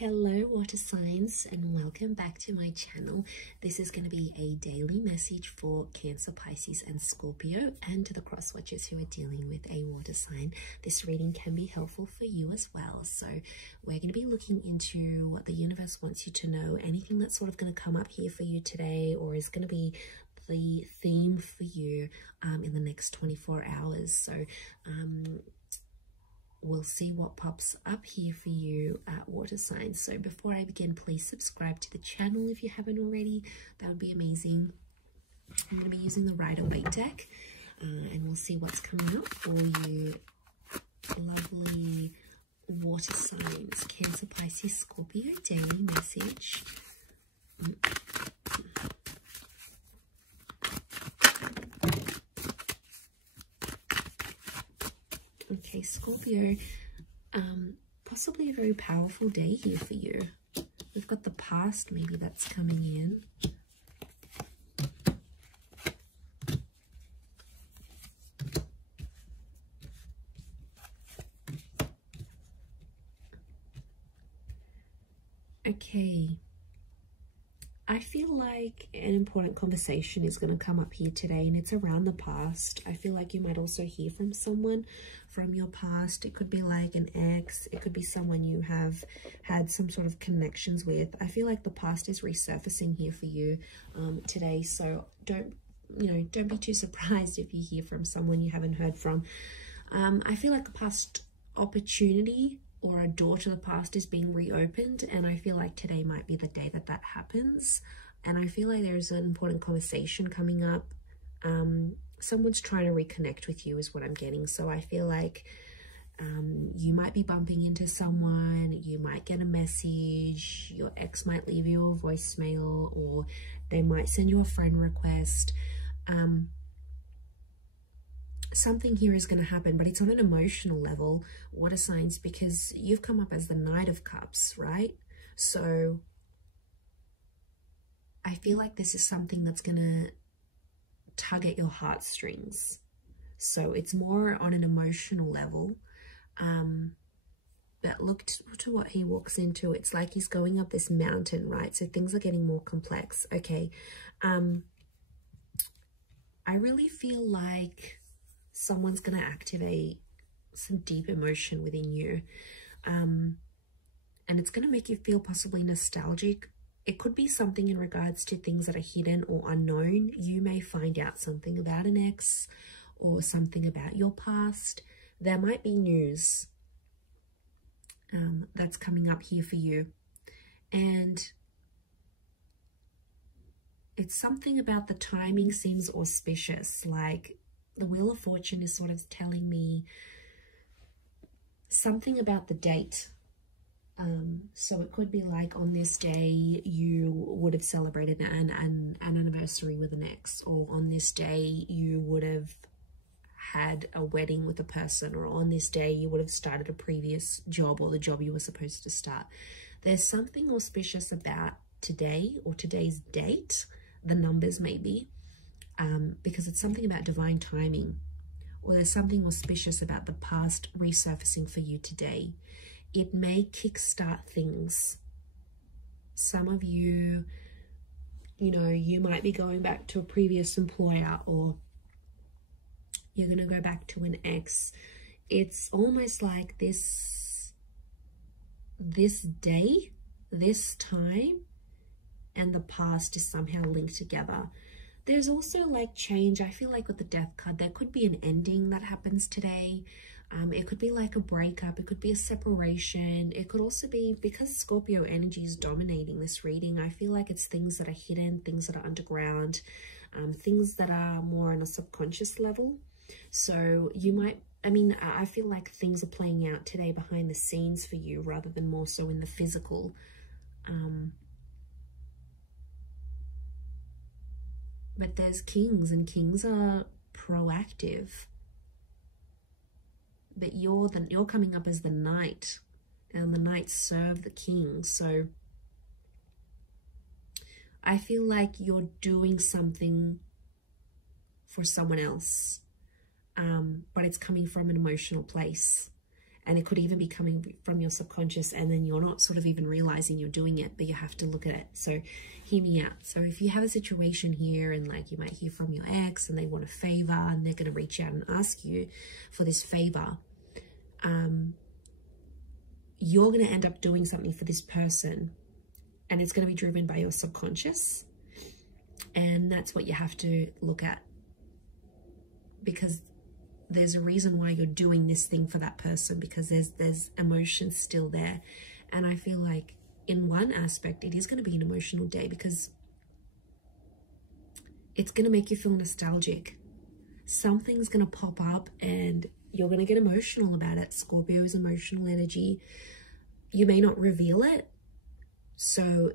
Hello water signs, and welcome back to my channel. This is going to be a daily message for Cancer, Pisces and Scorpio, and to the cross watchers who are dealing with a water sign. This reading can be helpful for you as well. So we're going to be looking into what the universe wants you to know, anything that's sort of going to come up here for you today, or is going to be the theme for you in the next 24 hours. So we'll see what pops up here for you at water signs. So before I begin, please subscribe to the channel if you haven't already. That would be amazing. I'm going to be using the Rider-Waite deck, and we'll see what's coming up for you. Lovely water signs, Cancer, Pisces, Scorpio, daily message. Okay, Scorpio, possibly a very powerful day here for you. We've got the past maybe that's coming in. Okay. I feel like an important conversation is going to come up here today, and it's around the past. I feel like you might also hear from someone from your past. It could be like an ex. It could be someone you have had some sort of connections with. I feel like the past is resurfacing here for you today. So don't be too surprised if you hear from someone you haven't heard from. I feel like a past opportunity or a door to the past is being reopened, and I feel like today might be the day that that happens. And I feel like there's an important conversation coming up. Someone's trying to reconnect with you is what I'm getting. So I feel like you might be bumping into someone, you might get a message, your ex might leave you a voicemail, or they might send you a friend request. Something here is going to happen, but it's on an emotional level, water signs, because you've come up as the Knight of Cups, right? So I feel like this is something that's going to tug at your heartstrings. So it's more on an emotional level. But look to what he walks into. It's like he's going up this mountain, right? So things are getting more complex. Okay. I really feel like someone's going to activate some deep emotion within you. And it's going to make you feel possibly nostalgic. It could be something in regards to things that are hidden or unknown. You may find out something about an ex or something about your past. There might be news that's coming up here for you. And it's something about the timing seems auspicious. Like the Wheel of Fortune is sort of telling me something about the date. So it could be like on this day you would have celebrated an anniversary with an ex, or on this day you would have had a wedding with a person, or on this day you would have started a previous job or the job you were supposed to start. There's something auspicious about today or today's date, the numbers maybe. Because it's something about divine timing, or there's something auspicious about the past resurfacing for you today. It may kickstart things. Some of you, you might be going back to a previous employer, or you're going to go back to an ex. It's almost like this day, this time, and the past is somehow linked together. There's also like change. I feel like with the Death card, there could be an ending that happens today. It could be like a breakup. It could be a separation. It could also be, because Scorpio energy is dominating this reading, I feel like it's things that are hidden, things that are underground, things that are more on a subconscious level. So you might, I feel like things are playing out today behind the scenes for you rather than more so in the physical. But there's kings, and kings are proactive. But you're coming up as the knight, and the knights serve the king. So I feel like you're doing something for someone else, but it's coming from an emotional place. And it could even be coming from your subconscious, and then you're not sort of even realizing you're doing it, but you have to look at it. So hear me out. So if you have a situation here, and like you might hear from your ex and they want a favor, and they're going to reach out and ask you for this favor, you're going to end up doing something for this person, and it's going to be driven by your subconscious. And that's what you have to look at, because there's a reason why you're doing this thing for that person, because there's emotions still there. And I feel like in one aspect, it is going to be an emotional day, because it's going to make you feel nostalgic. Something's going to pop up and you're going to get emotional about it. Scorpio is emotional energy. You may not reveal it. So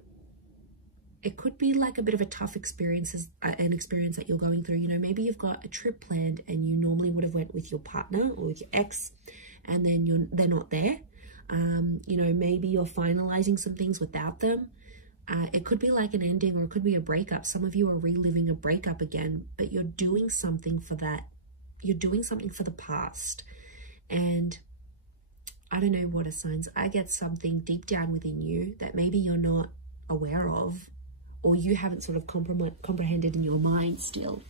it could be like a bit of a tough experience, an experience that you're going through. You know, maybe you've got a trip planned and you normally would have went with your partner or with your ex, and then they're not there. You know, maybe you're finalizing some things without them. It could be like an ending, or it could be a breakup. Some of you are reliving a breakup again, but you're doing something for that. You're doing something for the past. And I don't know, water signs, I get something deep down within you that maybe you're not aware of, or you haven't sort of comprehended in your mind still.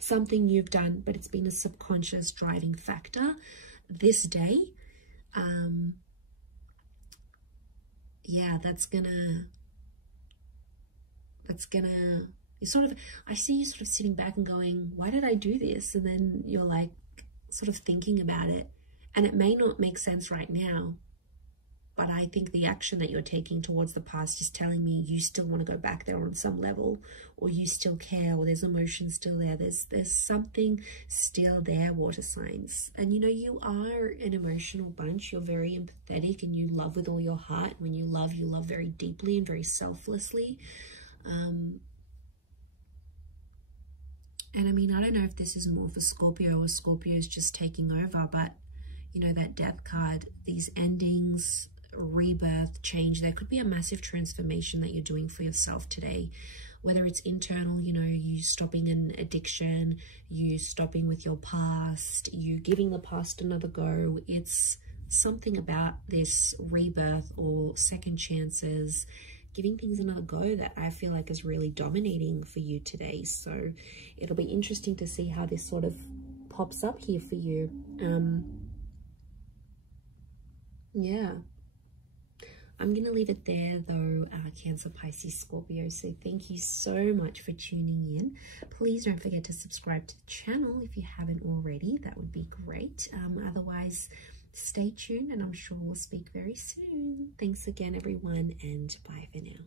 Something you've done, but it's been a subconscious driving factor this day. Yeah, that's gonna, you sort of, I see you sort of sitting back and going, why did I do this? And then you're like sort of thinking about it, and it may not make sense right now, but I think the action that you're taking towards the past is telling me you still want to go back there on some level, or you still care, or there's emotion still there. There's something still there, water signs. And you know, you are an emotional bunch. You're very empathetic and you love with all your heart. When you love very deeply and very selflessly. And I mean, I don't know if this is more for Scorpio, or Scorpio is just taking over, but you know, that death card, these endings, rebirth, change, there could be a massive transformation that you're doing for yourself today, whether it's internal, you know, you stopping an addiction, you stopping with your past, you giving the past another go. It's something about this rebirth or second chances, giving things another go, that I feel like is really dominating for you today. So it'll be interesting to see how this sort of pops up here for you. Yeah, I'm going to leave it there though, Cancer, Pisces, Scorpio. So thank you so much for tuning in. Please don't forget to subscribe to the channel if you haven't already. That would be great. Otherwise, stay tuned, and I'm sure we'll speak very soon. Thanks again, everyone, and bye for now.